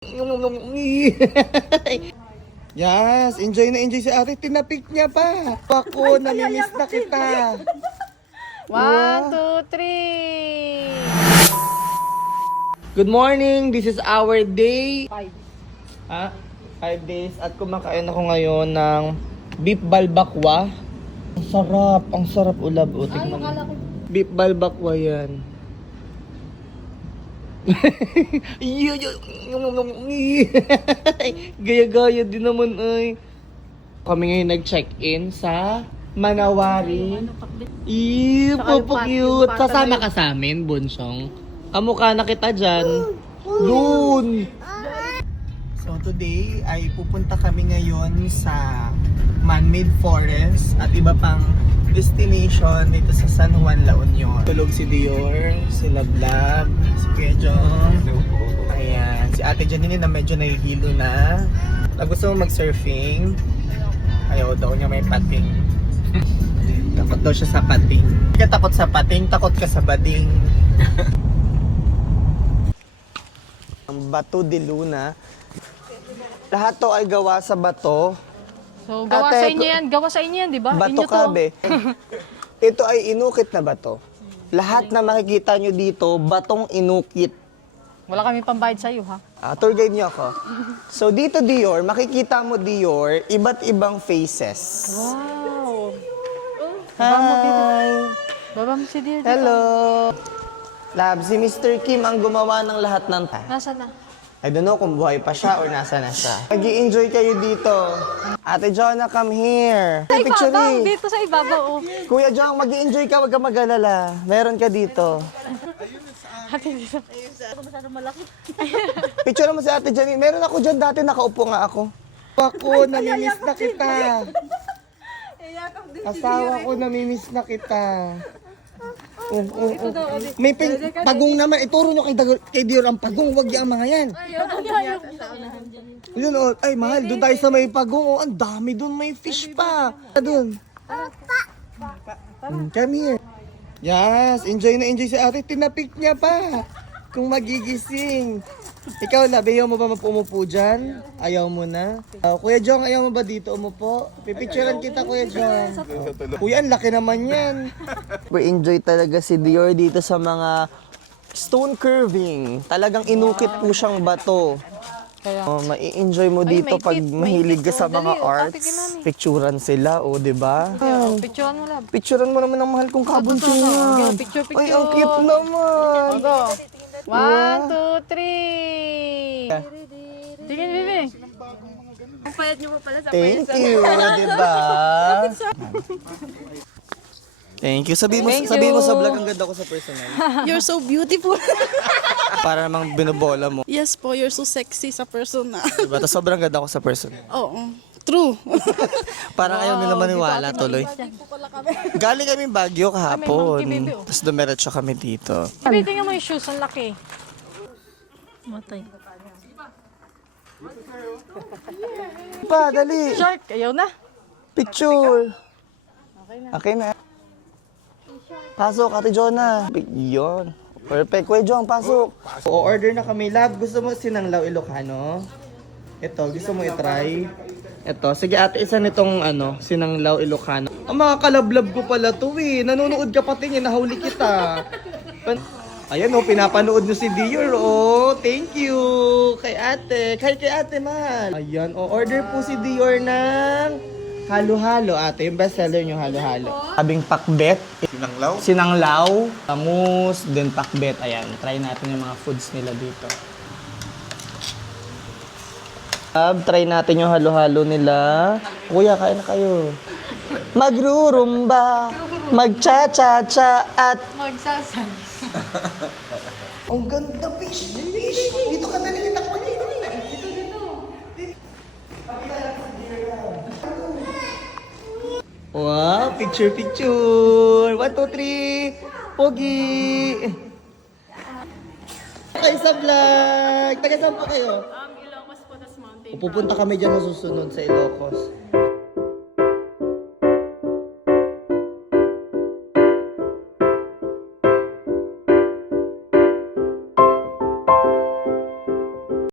Yes, enjoy na enjoy si ate. Tinapik niya pa. Ako, namimiss na kita. 1, 2, 3. Good morning, this is our day. 5. 5 days at kumakain ako ngayon ng beef balbakwa. Ang sarap ulab. O, tingnan mo. Beef balbakwa yan. Gaya-gaya din naman ay. Kami ngayon nag-check-in sa Manawari. Cute. Kasama ka sa amin, Bunsong. Kamukha na kita dyan. Doon. So today ay pupunta kami ngayon sa man-made forest at iba pang destination dito sa San Juan, La Union. Tulog si Dior, si Lablab, si Kuya Jong. Ayan, si Ate Janine na medyo nahihilo na. Gusto mo mag-surfing? Ayaw daw niya may pating. Takot daw siya sa pating. Hindi ka takot sa pating, takot ka sa bading. Ang Bato de Luna. Lahat to ay gawa sa bato. So, gawa sa inyo yan. Gawa sa inyo yan, di ba? Bato Inyo to. kabe. Ito ay inukit na bato. Lahat na makikita nyo dito, batong inukit. Wala kami pambayad sa iyo, ha? Tour guide nyo ako. So dito Dior, makikita mo Dior, iba't ibang faces. Wow. Hi! Baba mo si Dear. Hello! Lab, si Mr. Kim ang gumawa ng lahat ng... Nasaan na? I don't know kung buhay pa siya or nasa na siya. Mag-i-enjoy kayo dito. Ate Jonah, come here. Sa Picture ibabaw. eh. Dito sa ibabaw, oh. Kuya Jong, mag-i-enjoy ka, wag ka mag-alala. Meron ka dito. Ate, dito. Picture mo si Ate Janine. Meron ako dyan dati, nakaupo nga ako. Ako, namimiss na kita. Asawa ko, namimiss na kita. May pagong naman. Ituro nyo kay Dior ang pagong. Wag yung mga yan. Yun, oh. Ay, mahal. Doon tayo sa may pagong. Oh, ang dami doon. May fish pa. Doon. Come here. Yes, enjoy na enjoy si ate. Tinapik niya pa. Kung magigising. Ikaw, labi, ayaw mo ba umupo dyan? Ayaw mo na? Kuya Jong, ayaw mo ba dito umupo? Pipicturean kita, Kuya Jong. Kuya, ang laki naman yan. Enjoy talaga si Dior dito sa mga stone curving. Talagang inukit po siyang bato. Kaya, mai-enjoy mo dito may pag kit, mahilig ka may sa kit. mga Dali, arts. patikin namin. Picturean sila, di ba? picturean mo, lab. Picturean mo naman ang mahal kong kabunso yan. Picture. Ay, ang cute naman. 1, 2, 3. Tingin, Bibi. Ang payat niyo pa pala sa Thank you, di ba? Thank you. Sabihin mo sa vlog, ang ganda ko sa personal. You're so beautiful. Para namang binobola mo. Yes po, you're so sexy sa personal. Diba? Tapos sobrang ganda ko sa personal. Oo. True. Parang ayaw nila maniwala tuloy. Galing kami Baguio kahapon. May monkey baby, oh. Tapos dumiretso kami dito. Bibi, tingnan mo yung shoes. Ang laki. Matay. Pa, dali. Shark, ayaw na. Picture. Okay na. Pasok, Ate Jonah. Yun. Perfect. Kuya Jong, pasok. O-order na kami. Lab, gusto mo sinanglaw Ilocano? Ito, gusto mo i-try? Ito, sige ate, isa nitong sinanglaw Ilocano. Ang mga kalablab ko pala to eh. Nanonood ka pati niya, nahuli kita. Ayan oh, pinapanood nyo si Dior oh. Thank you kay ate. Kay ate man. Ayan oh, order po si Dior ng halo-halo ate. Yung bestseller nyo halo-halo. Sabing pakbet. Sinanglaw. Tamus, then pakbet. Ayan, try natin yung mga foods nila dito. Try natin yung halo-halo nila. Kuya, kain na kayo. Magrurumba, magcha-cha-cha at... Magsasan. Ang ganda, fish! Fish! Dito ka na kita ko dito. Wow, picture! 1, 2, 3! Pogi! Kayo sa vlog! Taga saan po kayo? Ilocos po, tas Mountain. Pupunta kami dyan na susunod sa Ilocos.